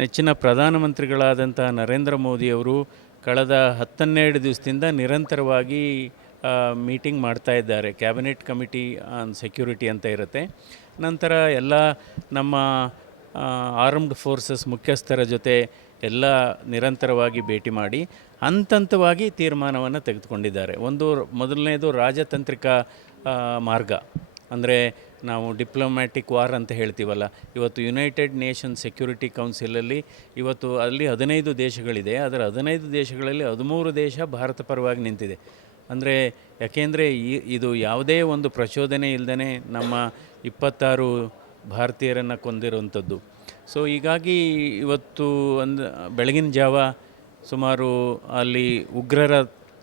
ನೆಚ್ಚಿನ ಪ್ರಧಾನಮಂತ್ರಿಗಳಾದಂಥ ನರೇಂದ್ರ ಮೋದಿಯವರು ಕಳೆದ 10-12 ದಿವಸದಿಂದ ನಿರಂತರವಾಗಿ ಮೀಟಿಂಗ್ ಮಾಡ್ತಾ ಇದ್ದಾರೆ. ಕ್ಯಾಬಿನೆಟ್ ಕಮಿಟಿ ಆನ್ ಸೆಕ್ಯೂರಿಟಿ ಅಂತ ಇರುತ್ತೆ. ನಂತರ ಎಲ್ಲ ನಮ್ಮ ಆರ್ಮ್ಡ್ ಫೋರ್ಸಸ್ ಮುಖ್ಯಸ್ಥರ ಜೊತೆ ಎಲ್ಲ ನಿರಂತರವಾಗಿ ಭೇಟಿ ಮಾಡಿ ಹಂತವಾಗಿ ತೀರ್ಮಾನವನ್ನು ತೆಗೆದುಕೊಂಡಿದ್ದಾರೆ. ಮೊದಲನೇದು ರಾಜತಾಂತ್ರಿಕ ಮಾರ್ಗ, ಅಂದರೆ ನಾವು ಡಿಪ್ಲೊಮ್ಯಾಟಿಕ್ ವಾರ್ ಅಂತ ಹೇಳ್ತೀವಲ್ಲ. ಇವತ್ತು ಯುನೈಟೆಡ್ ನೇಷನ್ ಸೆಕ್ಯೂರಿಟಿ ಕೌನ್ಸಿಲಲ್ಲಿ ಇವತ್ತು ಅಲ್ಲಿ 15 ದೇಶಗಳಿದೆ. ಅದರ 15 ದೇಶಗಳಲ್ಲಿ 13 ದೇಶ ಭಾರತ ಪರವಾಗಿ ನಿಂತಿದೆ. ಅಂದರೆ ಯಾಕೆಂದರೆ ಇದು ಯಾವುದೇ ಒಂದು ಪ್ರಚೋದನೆ ಇಲ್ಲದೇ ನಮ್ಮ 26 ಭಾರತೀಯರನ್ನು ಕೊಂದಿರುವಂಥದ್ದು. ಸೊ ಹೀಗಾಗಿ ಇವತ್ತು ಬೆಳಗಿನ ಜಾವ ಸುಮಾರು ಅಲ್ಲಿ ಉಗ್ರರ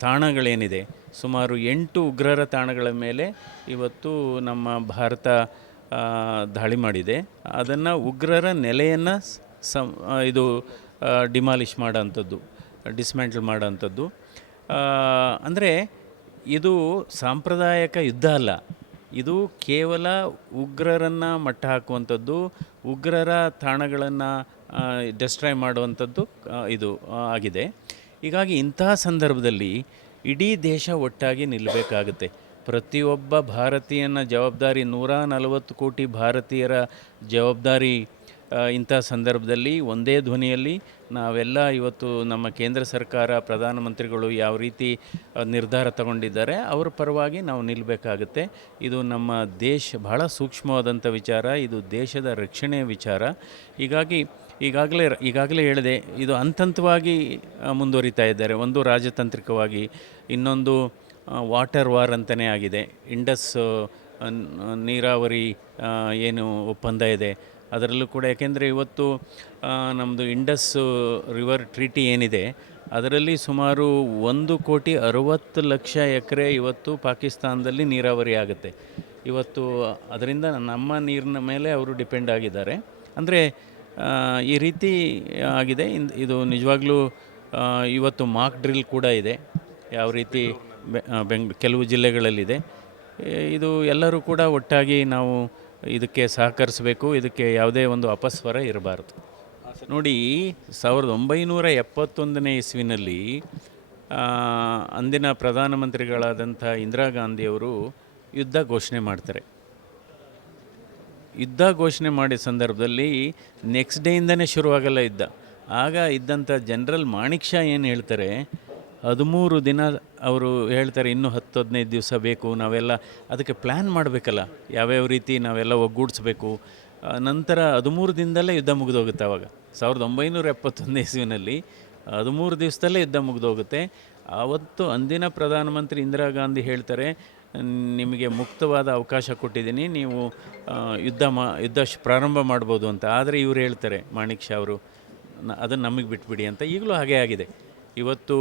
ತಾಣಗಳೇನಿದೆ, ಸುಮಾರು 8 ಉಗ್ರರ ತಾಣಗಳ ಮೇಲೆ ಇವತ್ತು ನಮ್ಮ ಭಾರತ ದಾಳಿ ಮಾಡಿದೆ. ಅದನ್ನು ಉಗ್ರರ ನೆಲೆಯನ್ನು ಡಿಮಾಲಿಷ್ ಮಾಡೋಂಥದ್ದು, ಡಿಸ್ಮ್ಯಾಂಟಲ್ ಮಾಡೋಂಥದ್ದು. ಅಂದರೆ ಇದು ಸಾಂಪ್ರದಾಯಿಕ ಯುದ್ಧ ಅಲ್ಲ, ಇದು ಕೇವಲ ಉಗ್ರರನ್ನು ಮಟ್ಟ ಹಾಕುವಂಥದ್ದು, ಉಗ್ರರ ತಾಣಗಳನ್ನು ಡೆಸ್ಟ್ರಾಯ್ ಮಾಡುವಂಥದ್ದು ಇದು ಆಗಿದೆ. ಹೀಗಾಗಿ ಇಂತಹ ಸಂದರ್ಭದಲ್ಲಿ ಇಡೀ ದೇಶ ಒಟ್ಟಾಗಿ ನಿಲ್ಲಬೇಕಾಗುತ್ತೆ. ಪ್ರತಿಯೊಬ್ಬ ಭಾರತೀಯನ ಜವಾಬ್ದಾರಿ, 140 ಕೋಟಿ ಭಾರತೀಯರ ಜವಾಬ್ದಾರಿ. ಇಂಥ ಸಂದರ್ಭದಲ್ಲಿ ಒಂದೇ ಧ್ವನಿಯಲ್ಲಿ ನಾವೆಲ್ಲ ಇವತ್ತು ನಮ್ಮ ಕೇಂದ್ರ ಸರ್ಕಾರ, ಪ್ರಧಾನಮಂತ್ರಿಗಳು ಯಾವ ರೀತಿ ನಿರ್ಧಾರ ತಗೊಂಡಿದ್ದಾರೆ ಅವರ ಪರವಾಗಿ ನಾವು ನಿಲ್ಲಬೇಕಾಗುತ್ತೆ. ಇದು ನಮ್ಮ ಬಹಳ ಸೂಕ್ಷ್ಮವಾದಂಥ ವಿಚಾರ, ಇದು ದೇಶದ ರಕ್ಷಣೆಯ ವಿಚಾರ. ಈಗಾಗಲೇ ಹೇಳಿದೆ, ಇದು ಹಂತವಾಗಿ ಮುಂದುವರಿತಾ ಇದ್ದಾರೆ. ಒಂದು ರಾಜತಾಂತ್ರಿಕವಾಗಿ, ಇನ್ನೊಂದು ವಾಟರ್ ವಾರ್ ಅಂತಲೇ ಆಗಿದೆ. ಇಂಡಸ್ ನೀರಾವರಿ ಏನು ಒಪ್ಪಂದ ಇದೆ ಅದರಲ್ಲೂ ಕೂಡ, ಯಾಕೆಂದರೆ ಇವತ್ತು ನಮ್ಮದು ಇಂಡಸ್ ರಿವರ್ ಟ್ರೀಟಿ ಏನಿದೆ ಅದರಲ್ಲಿ ಸುಮಾರು 1,60,00,000 ಎಕರೆ ಇವತ್ತು ಪಾಕಿಸ್ತಾನದಲ್ಲಿ ನೀರಾವರಿ ಆಗುತ್ತೆ. ಇವತ್ತು ಅದರಿಂದ ನಮ್ಮ ನೀರಿನ ಮೇಲೆ ಅವರು ಡಿಪೆಂಡ್ ಆಗಿದ್ದಾರೆ. ಅಂದರೆ ಈ ರೀತಿ ಆಗಿದೆ. ಇದು ನಿಜವಾಗ್ಲೂ ಇವತ್ತು ಮಾಕ್ ಡ್ರಿಲ್ ಕೂಡ ಇದೆ, ಯಾವ ರೀತಿ ಕೆಲವು ಜಿಲ್ಲೆಗಳಲ್ಲಿದೆ. ಇದು ಎಲ್ಲರೂ ಕೂಡ ಒಟ್ಟಾಗಿ ನಾವು ಇದಕ್ಕೆ ಸಹಕರಿಸಬೇಕು. ಇದಕ್ಕೆ ಯಾವುದೇ ಒಂದು ಅಪಸ್ವರ ಇರಬಾರ್ದು. ನೋಡಿ, 1971ನೇ ಇಸ್ವಿನಲ್ಲಿ ಅಂದಿನ ಪ್ರಧಾನಮಂತ್ರಿಗಳಾದಂಥ ಇಂದಿರಾ ಗಾಂಧಿಯವರು ಯುದ್ಧ ಘೋಷಣೆ ಮಾಡ್ತಾರೆ. ಯುದ್ಧ ಘೋಷಣೆ ಮಾಡಿದ ಸಂದರ್ಭದಲ್ಲಿ ನೆಕ್ಸ್ಟ್ ಡೇಯಿಂದನೇ ಶುರುವಾಗಲ್ಲ ಯುದ್ಧ. ಆಗ ಇದ್ದಂಥ ಜನರಲ್ ಮಾಣಿಕ್ ಶಾ ಏನು ಹೇಳ್ತಾರೆ, 13 ದಿನ ಅವರು ಹೇಳ್ತಾರೆ, ಇನ್ನೂ 10-15 ದಿವಸ ಬೇಕು, ನಾವೆಲ್ಲ ಅದಕ್ಕೆ ಪ್ಲ್ಯಾನ್ ಮಾಡಬೇಕಲ್ಲ, ಯಾವ್ಯಾವ ರೀತಿ ನಾವೆಲ್ಲ ಒಗ್ಗೂಡಿಸ್ಬೇಕು. ನಂತರ 13 ದಿನದಲ್ಲೇ ಯುದ್ಧ ಮುಗಿದೋಗುತ್ತೆ. ಆವಾಗ 1971 ಇಸ್ವಿನಲ್ಲಿ 13 ದಿವಸದಲ್ಲೇ ಯುದ್ಧ ಮುಗಿದೋಗುತ್ತೆ. ಆವತ್ತು ಅಂದಿನ ಪ್ರಧಾನಮಂತ್ರಿ ಇಂದಿರಾ ಗಾಂಧಿ ಹೇಳ್ತಾರೆ, ನಿಮಗೆ ಮುಕ್ತವಾದ ಅವಕಾಶ ಕೊಟ್ಟಿದ್ದೀನಿ, ನೀವು ಯುದ್ಧ ಪ್ರಾರಂಭ ಮಾಡ್ಬೋದು ಅಂತ. ಆದರೆ ಇವರು ಹೇಳ್ತಾರೆ, ಮಾಣಿಕ್ ಶಾ ಅವರು, ಅದನ್ನು ನಮಗೆ ಬಿಟ್ಬಿಡಿ ಅಂತ. ಈಗಲೂ ಹಾಗೇ ಆಗಿದೆ. ಇವತ್ತು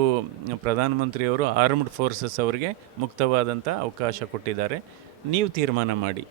ಪ್ರಧಾನಮಂತ್ರಿಯವರು ಆರ್ಮ್ಡ್ ಫೋರ್ಸಸ್ ಅವರಿಗೆ ಮುಕ್ತವಾದಂಥ ಅವಕಾಶ ಕೊಟ್ಟಿದ್ದಾರೆ. ನೀವು ತೀರ್ಮಾನ ಮಾಡಿ,